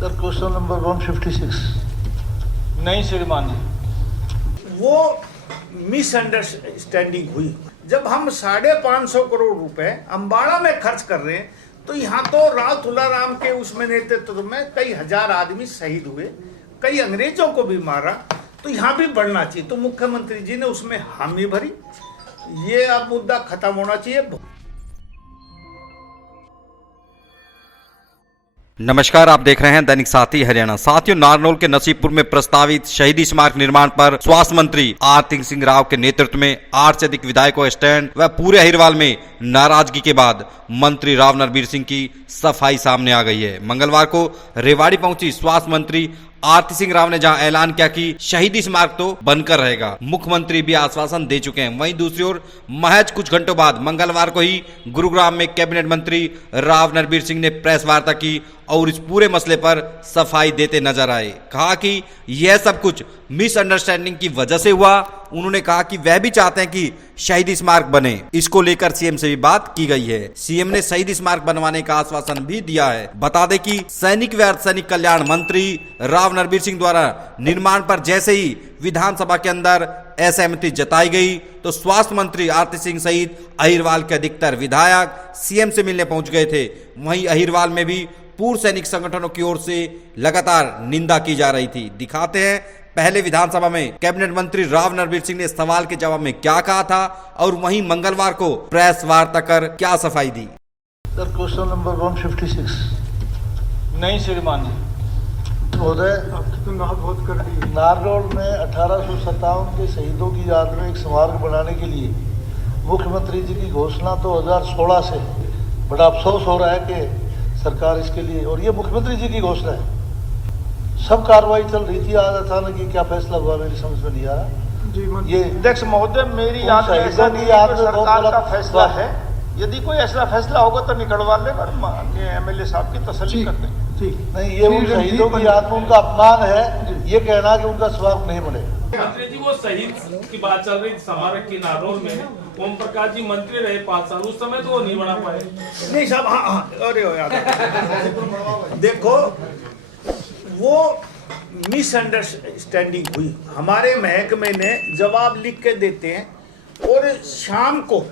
Sir question number 156। नहीं श्रीमान, वो मिसअंडरस्टैंडिंग हुई। जब हम 550 करोड़ रुपए अम्बाड़ा में खर्च कर रहे हैं तो यहाँ तो राव तुलाराम के उसमें नेतृत्व में कई हजार आदमी शहीद हुए, कई अंग्रेजों को भी मारा, तो यहाँ भी बढ़ना चाहिए। तो मुख्यमंत्री जी ने उसमें हामी भरी। ये अब मुद्दा खत्म होना चाहिए। नमस्कार, आप देख रहे हैं दैनिक साथी हरियाणा। साथियों, नारनौल के नसीबपुर में प्रस्तावित शहीदी स्मारक निर्माण पर स्वास्थ्य मंत्री आरती सिंह राव के नेतृत्व में 8 से अधिक विधायकों स्टैंड व पूरे अहिरवाल में नाराजगी के बाद मंत्री राव नरबीर सिंह की सफाई सामने आ गई है। मंगलवार को रेवाड़ी पहुंची स्वास्थ्य मंत्री आरती सिंह राव ने जहां ऐलान किया कि शहीदी स्मारक तो बनकर रहेगा, मुख्यमंत्री भी आश्वासन दे चुके हैं। वहीं दूसरी ओर महज कुछ घंटों बाद मंगलवार को ही गुरुग्राम में कैबिनेट मंत्री राव नरबीर सिंह ने प्रेस वार्ता की और इस पूरे मसले पर सफाई देते नजर आए। कहा कि यह सब कुछ मिसअंडरस्टैंडिंग की वजह से हुआ। उन्होंने कहा कि वह भी चाहते हैं कि शहीदी स्मारक बने। इसको लेकर सीएम से भी बात की गई है। सीएम ने शहीदी स्मारक बनवाने का आश्वासन भी दिया है। बता दें कि सैनिक व अर्धसैनिक कल्याण मंत्री राव नरबीर सिंह द्वारा निर्माण पर जैसे ही विधानसभा के अंदर असहमति जताई गई तो स्वास्थ्य मंत्री आरती सिंह सहित अहिरवाल के अधिकतर विधायक सीएम से मिलने पहुंच गए थे। वहीं अहिरवाल में भी पूर्व सैनिक संगठनों की ओर से लगातार निंदा की जा रही थी। दिखाते हैं पहले विधानसभा में कैबिनेट मंत्री राव नरबीर सिंह ने सवाल के जवाब में क्या कहा था और वहीं मंगलवार को प्रेस वार्ता कर क्या सफाई दी। Sir question number 156। नहीं श्रीमान, महोदय, नारनौल में 1857 के शहीदों की याद में एक स्मारक बनाने के लिए मुख्यमंत्री जी की घोषणा तो 2016 से, बड़ा अफसोस हो रहा है कि सरकार इसके लिए, और ये मुख्यमंत्री जी की घोषणा है, सब कार्रवाई चल रही थी। आज अचानक ये क्या फैसला हुआ, मेरी समझ में नहीं आ रहा। ये अध्यक्ष महोदय, मेरी याद में ऐसा नहीं है कि सरकार का फैसला है। यदि कोई ऐसा फैसला होगा तो निकलवा लेगा, एमएलए साहब की तसल्ली कर देंगे। नहीं, ये उन शहीदों की याद में उनका अपमान है ये कहना कि उनका स्मारक नहीं बनेगा। मंत्री जी, वो शहीद की बात चल रही थी स्मारक की नारनौल में। ओम प्रकाश जी मंत्री रहे 5 साल, उस समय तो वो नहीं बना पाए। नहीं साहब, हाँ, अरे याद देखो, वो मिसअंडरस्टैंडिंग हुई। हमारे महकमे ने जवाब लिख के देते हैं और शाम को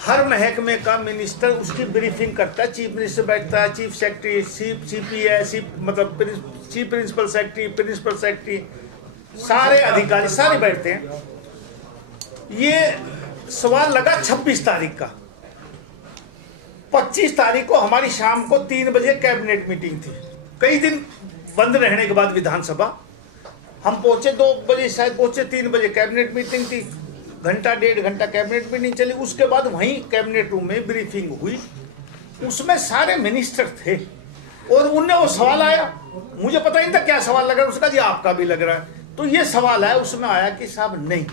हर महकमे का मिनिस्टर उसकी ब्रीफिंग करता है। चीफ मिनिस्टर बैठता है, चीफ सेक्रेटरी, CPS, मतलब chief principal secretary, principal secretary, सारे अधिकारी सारे बैठते हैं। ये सवाल लगा 26 तारीख का। 25 तारीख को हमारी शाम को 3 बजे कैबिनेट मीटिंग थी। कई दिन बंद रहने के बाद विधानसभा हम पहुंचे 2 बजे, शायद पहुंचे 3 बजे कैबिनेट मीटिंग थी। घंटा 1.5 घंटा कैबिनेट मीटिंग चली। उसके बाद वहीं कैबिनेट रूम में ब्रीफिंग हुई। उसमें सारे मिनिस्टर थे और उनने वो सवाल आया, मुझे पता नहीं था क्या सवाल लग रहा है। उसका जी आपका भी लग रहा है। तो ये सवाल आया, उसमें आया कि साहब नहीं,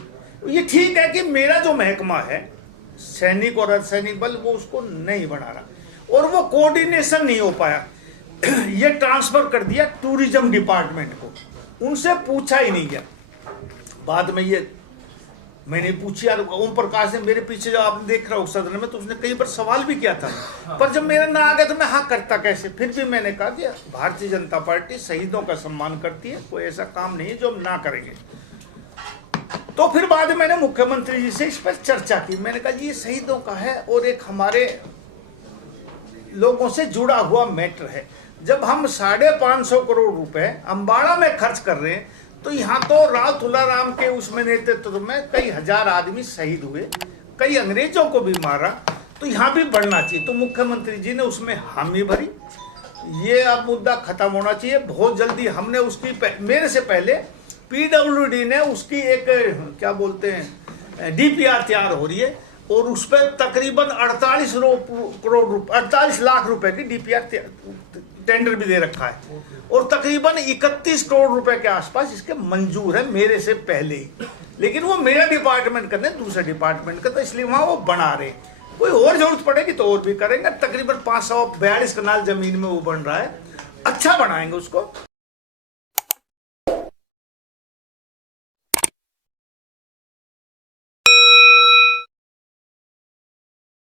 ये ठीक है कि मेरा जो महकमा है सैनिक और अर्धसैनिक बल, वो उसको नहीं बना रहा और वो कोऑर्डिनेशन नहीं हो पाया। ये ट्रांसफर कर दिया टूरिज्म डिपार्टमेंट को, उनसे पूछा ही नहीं गया। बाद में ये मैंने पूछी, यार ओम प्रकाश ने मेरे पीछे जो आप देख रहे हो सदन में, तो उसने कई बार सवाल भी किया था, पर जब मेरा ना आ गया तो मैं हाँ करता कैसे। फिर भी मैंने कहा कि भारतीय जनता पार्टी शहीदों का सम्मान करती है, कोई ऐसा काम नहीं है जो हम ना करेंगे। तो फिर बाद में मैंने मुख्यमंत्री जी से इस पर चर्चा की। मैंने कहा जी ये शहीदों का है और एक हमारे लोगों से जुड़ा हुआ मैटर है। जब हम 550 करोड़ रुपए अम्बाड़ा में खर्च कर रहे हैं तो यहाँ तो राव तुलाराम के उसमें नेतृत्व में कई हजार आदमी शहीद हुए, कई अंग्रेजों को भी मारा, तो यहाँ भी बढ़ना चाहिए। तो मुख्यमंत्री जी ने उसमें हामी भरी। ये अब मुद्दा खत्म होना चाहिए बहुत जल्दी। हमने उसकी मेरे से पहले PWD ने उसकी एक क्या बोलते हैं DPR तैयार हो रही है और उस पर तकरीबन 48 लाख रुपए की DPR टेंडर भी दे रखा है और तकरीबन 31 करोड़ रुपए के आसपास इसके मंजूर है मेरे से पहले ही। लेकिन वो मेरा डिपार्टमेंट करने दूसरे डिपार्टमेंट का, तो इसलिए वहां वो बना रहे। कोई और जरूरत पड़ेगी तो और भी करेंगे। तकरीबन 542 कनाल जमीन में वो बन रहा है, अच्छा बनाएंगे उसको।